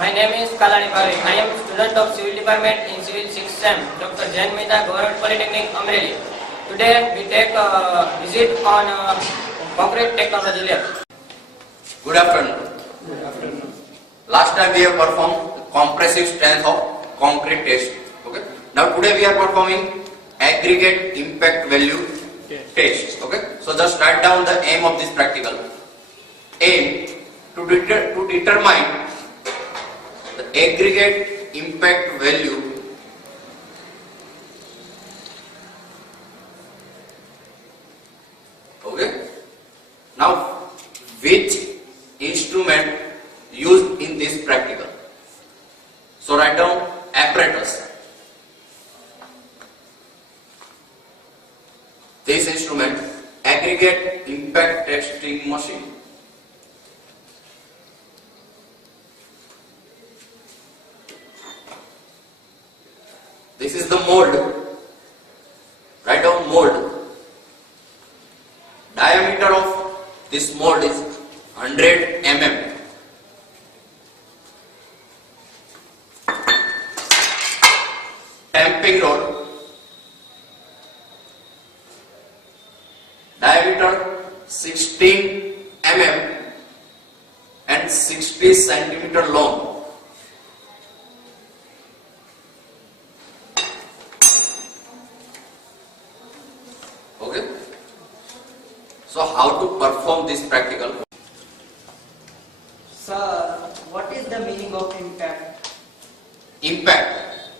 My name is Kalani Bhavi. I am student of Civil Department in Civil 6th SEM, Dr. Jain Mehta Government Polytechnic, Amreli. Today we take a visit on concrete technology lab. Good afternoon. Good afternoon. Last time we have performed compressive strength of concrete test. Okay. Now today we are performing aggregate impact value test. Okay. So just write down the aim of this practical. Aim to determine the aggregate impact value Now, which instrument used in this practical? So write down apparatus. This instrument, aggregate impact testing machine. This is the mold. Write down mold. Diameter of this mold is 100 mm. Tamping rod. Diameter 16 mm and 60 cm long. Okay. So how to perform this practical? Sir, what is the meaning of impact? Impact.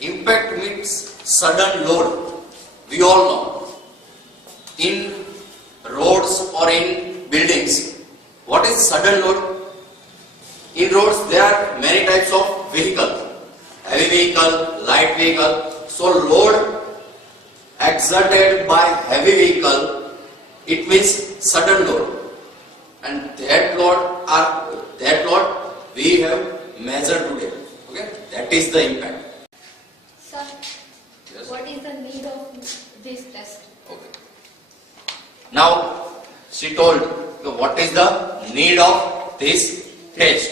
Impact means sudden load. We all know. In roads or in buildings, what is sudden load? In roads there are many types of vehicle. Heavy vehicle, light vehicle. So load exerted by heavy vehicle, it means sudden load, and that load we have measured today. Okay, that is the impact. Sir, Yes. what is the need of this test? Okay. Now she told what is the need of this test.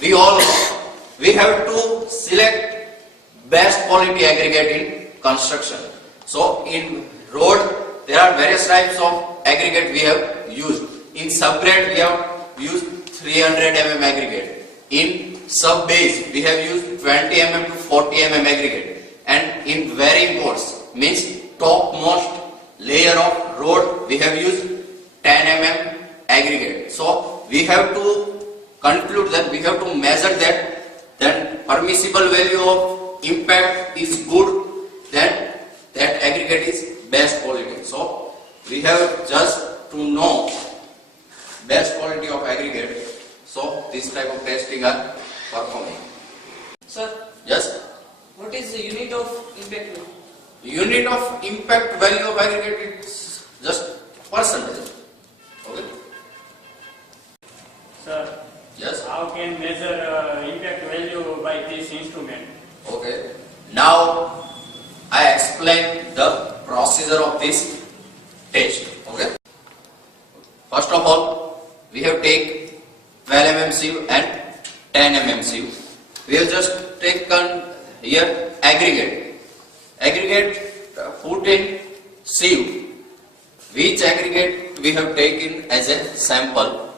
We all know we have to select best quality aggregate in construction. So in road there are various types of aggregate we have used. In subgrade we have used 300 mm aggregate. In sub-base we have used 20 mm to 40 mm aggregate. And in varying course means topmost layer of road we have used 10 mm aggregate. So we have to conclude that we have to measure that, then permissible value of impact is good, then that aggregate is best quality. So we have just to know best quality of aggregate. So this type of testing are performing. Sir, Yes. what is the unit of impact? Unit of impact value of aggregate is just percentage. Okay. Sir, Yes. how can measure impact value by this instrument? Okay. Now I explain the procedure of this test. Okay. First of all, we have take 12 mm sieve and 10 mm sieve. We have just taken here aggregate. Aggregate put in sieve. Which aggregate we have taken as a sample?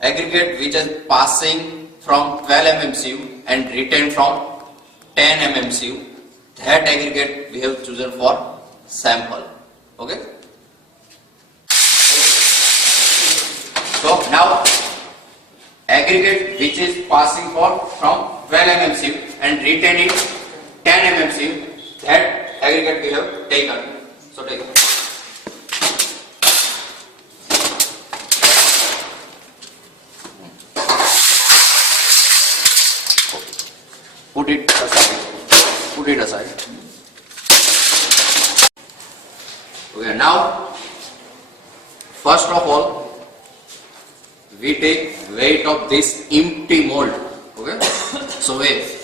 Aggregate which is passing from 12 mm sieve and retained from 10 mm sieve. That aggregate we have chosen for sample. Okay. So now aggregate which is passing from 12 mm sieve and retained in 10 mm sieve, that aggregate we have taken. So take it. Put it aside. Put it aside. Okay, now first of all we take weight of this empty mold. Okay, so weight.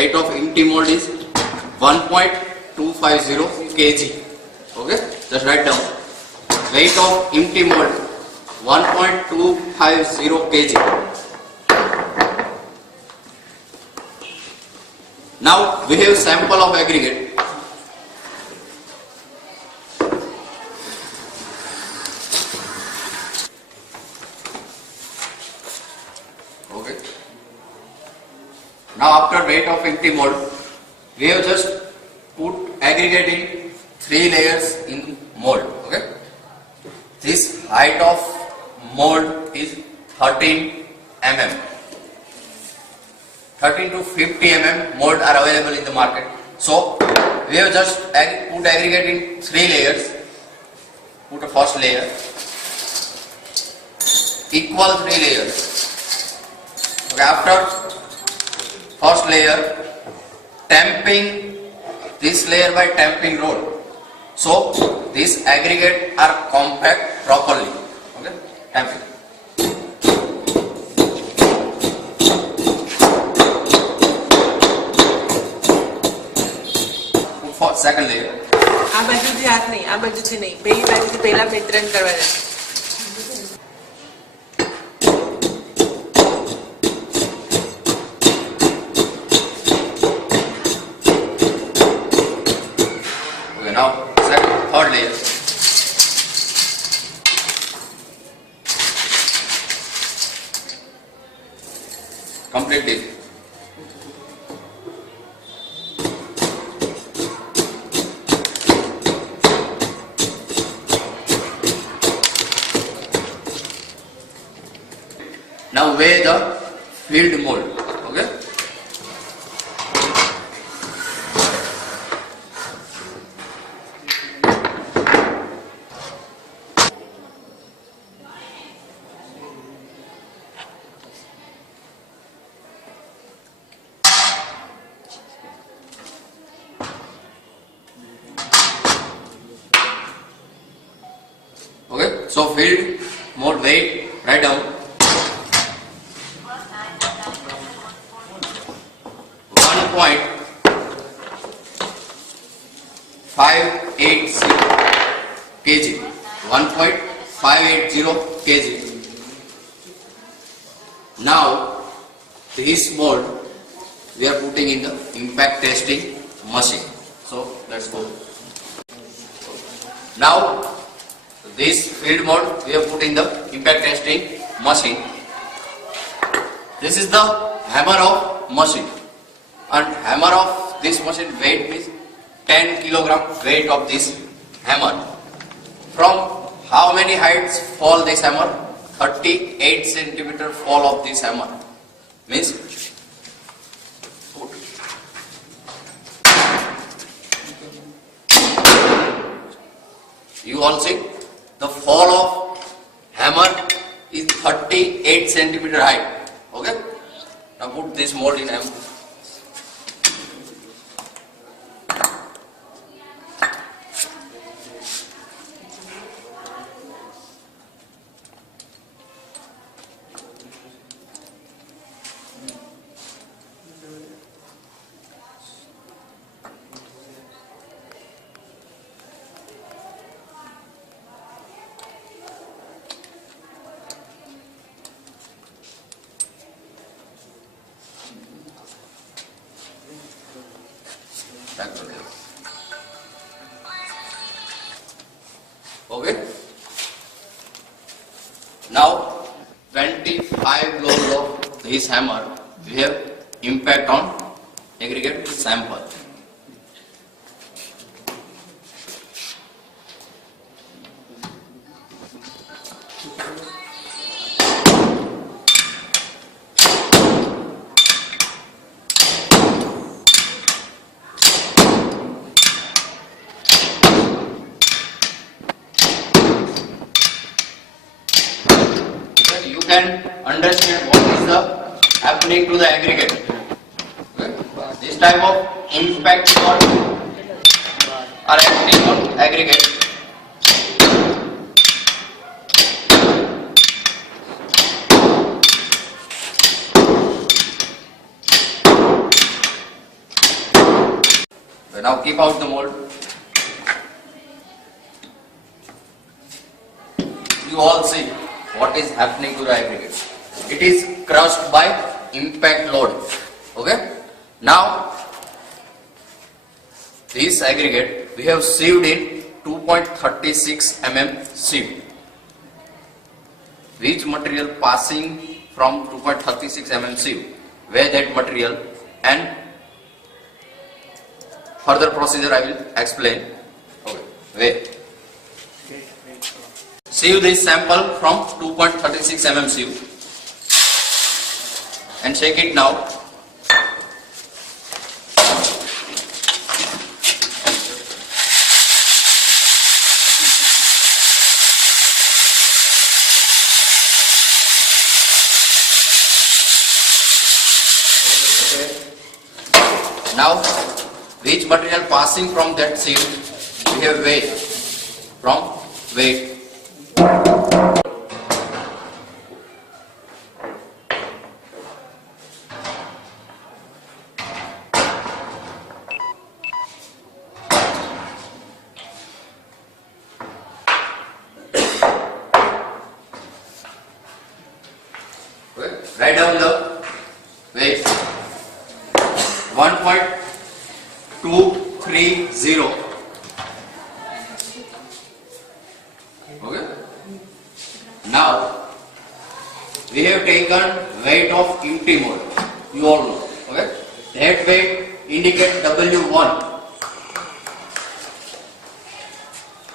weight of empty mold is 1.250 kg. Okay, just write down. Weight of empty mold 1.250 kg. Now we have sample of aggregate. Okay. Now after weight of empty mold, we have just put aggregate in 3 layers in mold. Okay. This height of mold is 13 mm. 13 to 50 mm mold are available in the market. So we have just put aggregate in 3 layers. Put a first layer, equal 3 layers. Okay, after first layer, tamping this layer by tamping rod. So this aggregate are compact properly. Okay, tamping. For second layer. આ બાજુથી હાથ નહીં, આ બાજુથી નહીં, બે બાજુથી પહેલા પેટર્ન કરવા દે. Okay, now third layer. Complete it. Now weigh the filled mold. Okay. Okay. So filled mold weight, write down. 1.580 kg. 1.580 kg. Now this mold we are putting in the impact testing machine. So let's go. Now this filled mold we have put in the impact testing machine. This is the hammer of machine, and hammer of this machine weight is 10 kilogram weight of this hammer. From how many heights fall this hammer? 38 centimeter fall of this hammer. Means put. You all see the fall of hammer is 38 centimeter height. Okay. Now put this mold in hammer. Okay. Now 25 blows of this hammer we have impact on aggregate sample. You can understand what is the happening to the aggregate. Okay. This type of impact force are acting on aggregate. Okay, now keep out the mold. You all see what is happening to the aggregate. It is crushed by impact load. Okay. Now this aggregate we have sieved in 2.36 mm sieve. Which material passing from 2.36 mm sieve? Weigh that material and further procedure I will explain. Okay. Weigh. Sieve this sample from 2.36 mm sieve and check it now. Now, which material passing from that sieve we have weighed from weight. Okay. Write down the weight. 1.230. Okay. Now we have taken weight of empty mold. You all know. Okay. That weight indicates W1.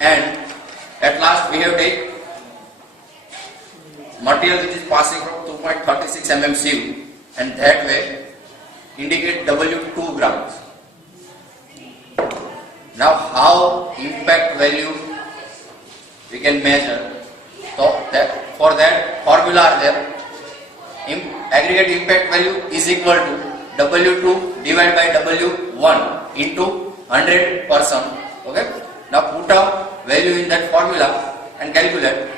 And at last we have taken material which is passing from 2.36 mm sieve, and that way indicate W2 grams. Now how impact value we can measure? So for that formula are there. Aggregate impact value is equal to W2 divided by W1 into 100%. Okay. Now put a value in that formula and calculate.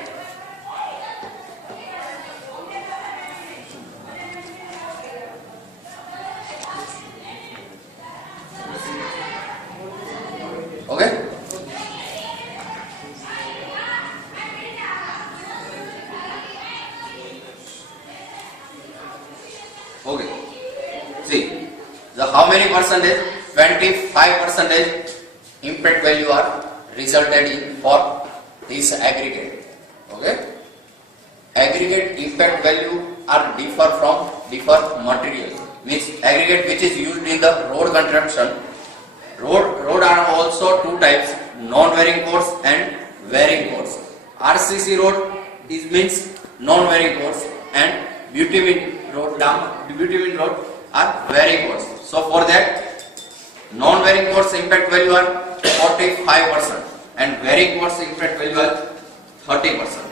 Okay. Okay. See, how many percentage? 25% impact value are resulted in for this aggregate. Okay. Aggregate impact value are differ material. Means aggregate which is used in the road construction. Road are also two types, non-wearing course and wearing course. RCC road means non-wearing course, and bitumen road are wearing course. So for that, non-wearing course impact value are 45% and wearing course impact value are 30%.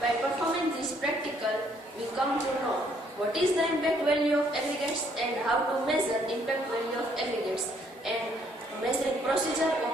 By performing this practical, we come to know what is the impact value of aggregates and how to measure impact value of aggregates and measuring procedure of